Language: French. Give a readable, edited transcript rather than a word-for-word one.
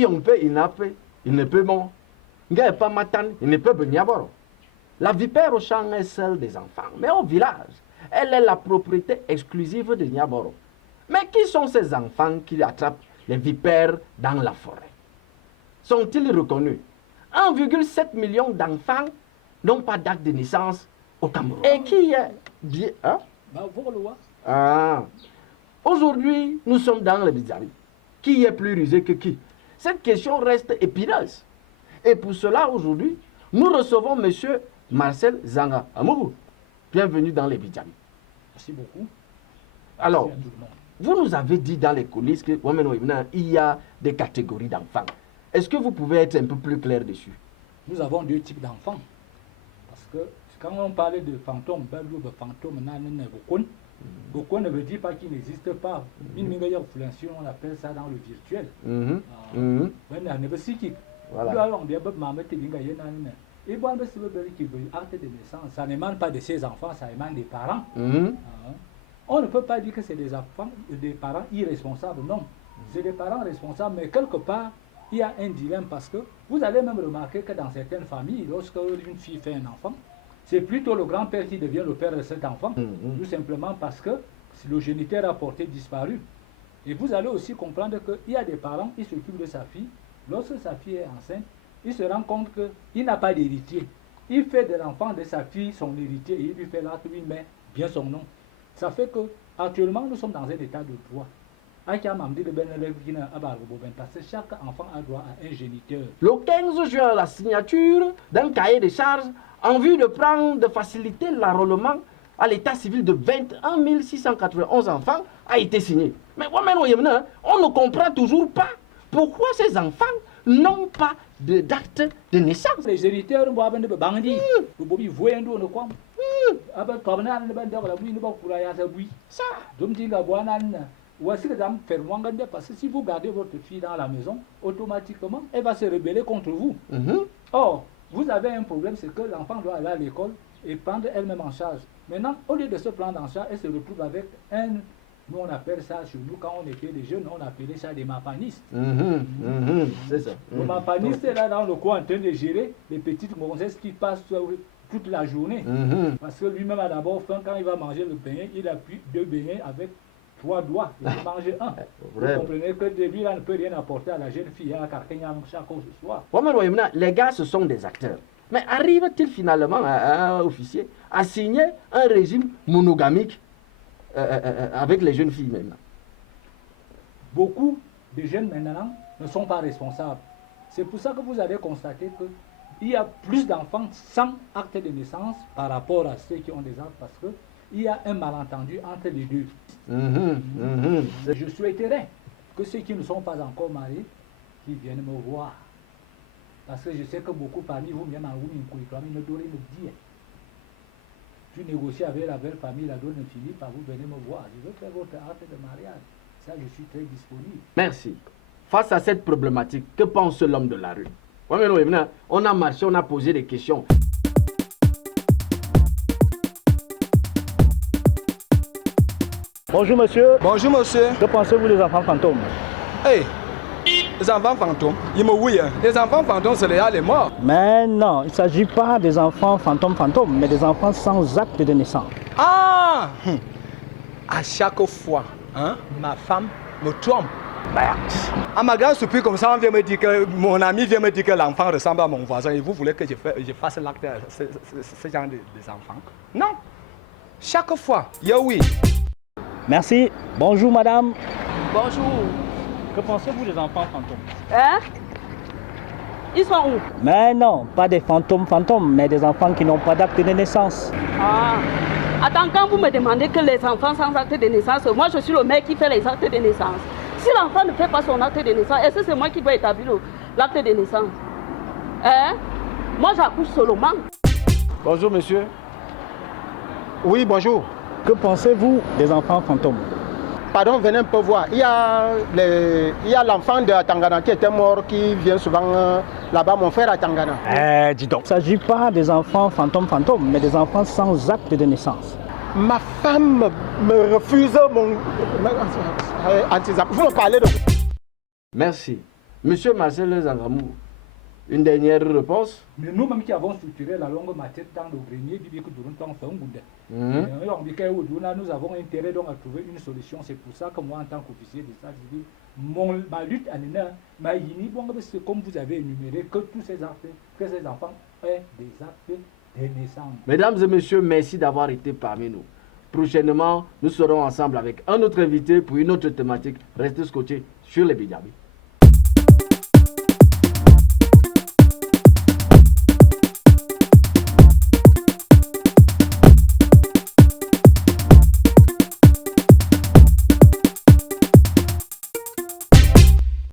Qui on peut, il n'a fait, il ne peut bon. Nga pas matan, il ne peut venir voir. La vipère au champ est celle des enfants, mais au village, elle est la propriété exclusive de Niaboro. Mais qui sont ces enfants qui attrapent les vipères dans la forêt? Sont-ils reconnus? 1,7 million d'enfants n'ont pas d'acte de naissance au Cameroun. Et qui est bien... Hein? Ah. Aujourd'hui, nous sommes dans le Bizarre. Qui est plus rusé que qui? Cette question reste épineuse. Et pour cela, aujourd'hui, nous recevons M. Marcel Zanga Amourou. Bienvenue dans les Bizarre. Merci beaucoup. Alors, vous nous avez dit dans les coulisses qu'il y a des catégories d'enfants. Est-ce que vous pouvez être un peu plus clair dessus? Nous avons deux types d'enfants. Parce que quand on parlait de fantômes, beaucoup ne veut dire pas qu'il n'existe pas. On appelle ça dans le virtuel. Ça n'émane pas de ses enfants, ça émane des parents. On ne peut pas dire que c'est des enfants, des parents irresponsables, non. C'est des parents responsables, mais quelque part, il y a un dilemme parce que vous allez même remarquer que dans certaines familles, lorsque une fille fait un enfant, c'est plutôt le grand-père qui devient le père de cet enfant, tout simplement parce que le géniteur a porté disparu. Et vous allez aussi comprendre qu'il y a des parents qui s'occupent de sa fille. Lorsque sa fille est enceinte, il se rend compte qu'il n'a pas d'héritier. Il fait de l'enfant de sa fille son héritier et il lui fait l'acte, lui met bien son nom. Ça fait que actuellement nous sommes dans un état de droit. Parce que chaque enfant a droit à un géniteur. Le 15 juin, la signature d'un cahier de charges en vue de faciliter l'enrôlement à l'état civil de 21 691 enfants a été signée. Mais on ne comprend toujours pas pourquoi ces enfants n'ont pas d'acte de naissance. Les géniteurs, parce que si vous gardez votre fille dans la maison, automatiquement, elle va se rebeller contre vous. Or, vous avez un problème, c'est que l'enfant doit aller à l'école et prendre elle-même en charge. Maintenant, au lieu de se prendre en charge, elle se retrouve avec nous on appelle ça, chez nous, quand on était des jeunes, on appelait ça des mapanistes. C'est ça. Le mapaniste est là dans le coin en train de gérer les petites gonzesses qui passent toute la journée. Parce que lui-même a d'abord faim, quand il va manger le beignet, il appuie 2 beignets avec 3 doigts, il peut manger 1. Vous comprenez que lui là ne peut rien apporter à la jeune fille, à quelqu'un chaque soir. Les gars, ce sont des acteurs. Mais arrive-t-il finalement à un officier à signer un régime monogamique avec les jeunes filles maintenant? Beaucoup de jeunes maintenant ne sont pas responsables. C'est pour ça que vous allez constater qu'il y a plus d'enfants sans acte de naissance par rapport à ceux qui ont des actes parce qu'il y a un malentendu entre les deux. Je souhaiterais que ceux qui ne sont pas encore mariés, qui viennent me voir. Parce que je sais que beaucoup parmi vous, même en me dire. Tu négocies avec la belle famille, la donne ne finit pas, vous venez me voir. Je veux faire votre acte de mariage. Ça, je suis très disponible. Merci. Face à cette problématique, que pense l'homme de la rue? On a marché, on a posé des questions. Bonjour monsieur. Bonjour monsieur. Que pensez-vous des enfants fantômes? Hey, les enfants fantômes, ils me ouillent. Les enfants fantômes, c'est les morts. Mais non, il ne s'agit pas des enfants fantômes, mais des enfants sans acte de naissance. Ah, à chaque fois, hein, ma femme me trompe. À ma grande surprise, comme ça, on vient me dire que mon ami vient me dire que l'enfant ressemble à mon voisin et vous voulez que je fasse l'acte à ce genre des enfants? Non. Chaque fois, oui. Merci. Bonjour madame. Bonjour. Que pensez-vous des enfants fantômes? Hein? Ils sont où? Mais non, pas des fantômes, mais des enfants qui n'ont pas d'acte de naissance. Ah. Attends, quand vous me demandez que les enfants sans acte de naissance, moi je suis le mec qui fait les actes de naissance. Si l'enfant ne fait pas son acte de naissance, est-ce que c'est moi qui dois établir l'acte de naissance? Hein? Moi j'accouche seulement. Bonjour monsieur. Oui, bonjour. Que pensez-vous des enfants fantômes? Pardon, venez un peu voir. Il y a l'enfant de Tangana qui était mort, qui vient souvent là-bas, mon frère à Tangana. Dis donc. Il ne s'agit pas des enfants fantômes, mais des enfants sans acte de naissance. Ma femme me refuse mon... Vous me parlez de... Merci. Monsieur Marcel Zangamou, une dernière réponse. Mais nous-mêmes qui avons structuré la longue matière dans le grenier, nous avons intérêt donc à trouver une solution. C'est pour ça que moi, en tant qu'officier de ça, je dis, ma lutte à c'est comme vous avez énuméré, que tous ces actes, que ces enfants aient des actes de naissance. Mesdames et messieurs, merci d'avoir été parmi nous. Prochainement, nous serons ensemble avec un autre invité pour une autre thématique. Restez scotchés sur les Bidjabi.